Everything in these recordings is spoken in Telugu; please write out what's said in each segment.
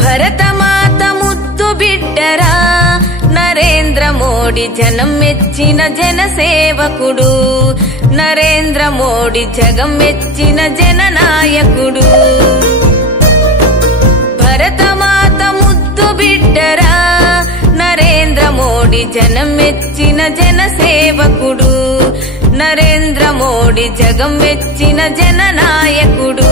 భరతమాత ముద్దు బిడ్డరా నరేంద్ర మోడీ జనం మెచ్చిన జనసేవకుడు, నరేంద్ర మోడీ జగం మెచ్చిన జననాయకుడు. భరతమాత ముద్దు బిడ్డరా నరేంద్ర మోడీ జనం మెచ్చిన జనసేవకుడు, నరేంద్ర మోడీ జగం మెచ్చిన జననాయకుడు.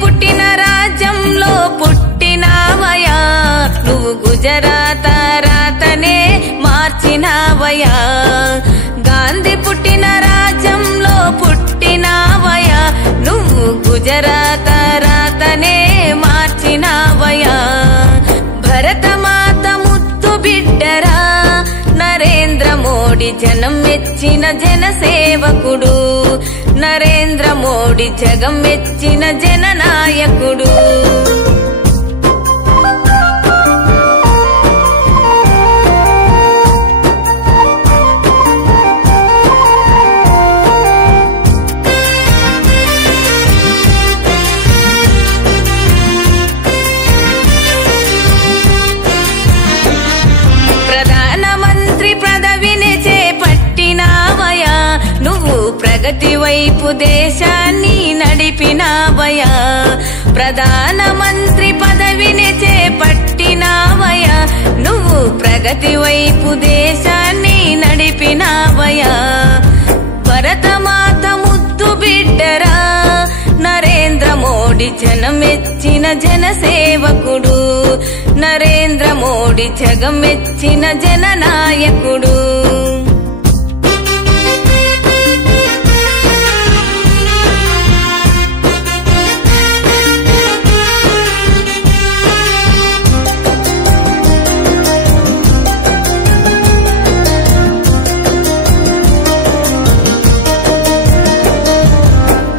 పుట్టిన రాజ్యంలో పుట్టినావయా, నువ్వు గుజరాత రాతనే మార్చినావయా. గాంధీ పుట్టిన రాజ్యంలో పుట్టినావయా, నువ్వు గుజరాత రాతనే మార్చినావయా. భరతమాత ముద్దు బిడ్డరా నరేంద్ర మోడీ జనం మెచ్చిన జనసేవకుడు, నరేంద్ర మోడీ జగం మెచ్చిన జననాయకుడు. ప్రధానమంత్రి పదవిని చేపట్టినావయా, నువ్వు ప్రగతి వైపు దేశాన్ని నడిపినావయా. ప్రధానమంత్రి పదవిని చేపట్టినావయా, నువ్వు ప్రగతి వైపు దేశాన్ని నడిపినావయా. భరతమాత ముద్దు బిడ్డరా నరేంద్ర మోడీ జనం మెచ్చిన జనసేవకుడు, నరేంద్ర మోడీ జగం మెచ్చిన జననాయకుడు.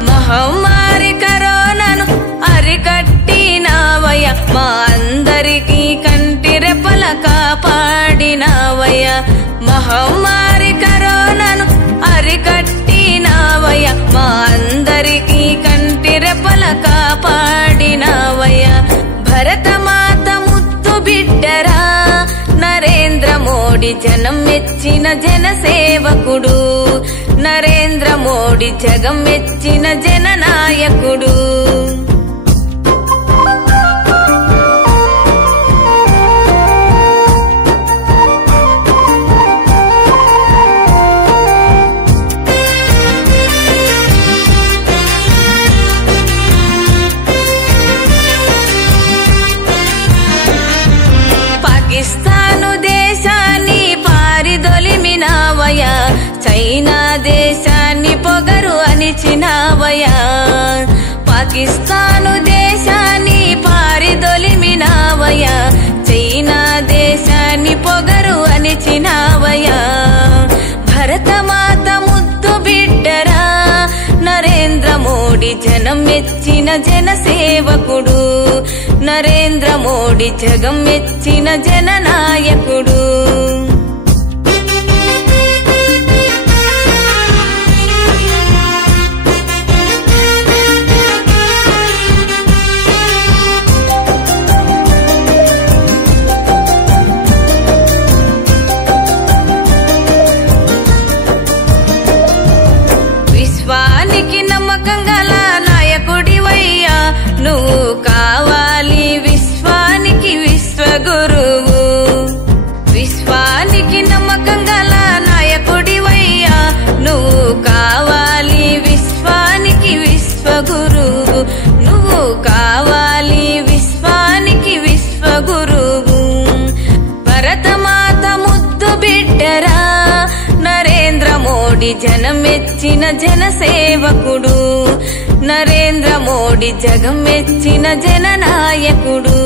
మహమ్మారి కరోనాను అరికట్టినావయ్యా, మా అందరికీ కంటి రెప్పల కాపాడినావయ్యా. మహమ్మారి కరోనాను అరికట్టినావయ్యా, మా అందరికీ కంటి రెప్పల కాపాడినావయ్యా. భరతమాత ముద్దు బిడ్డరా నరేంద్ర మోడీ జనం మెచ్చిన జనసేవకుడు, నరేంద్ర మోడీ జగం మెచ్చిన జననాయకుడు. పాకిస్తాను దేశాన్ని పారిదొలిమినావయా, చైనా దేశాన్ని పొగరు అణిచినావయా. పాకిస్తాను దేశాన్ని పారిదొలిమినావయా, చైనా దేశాన్ని పొగరు అణిచినావయా. భరతమాత ముద్దు బిడ్డరా నరేంద్ర మోడీ జనం మెచ్చిన జనసేవకుడు, నరేంద్ర మోడీ జగం మెచ్చిన జననాయకుడు. విశ్వానికి నమ్మకం గల నాయకుడివయ్యా, నువ్వు కావాలి విశ్వానికి మోడీ జనమెచ్చిన జనసేవకుడు, నరేంద్ర మోడీ జగమెచ్చిన జననాయకుడు.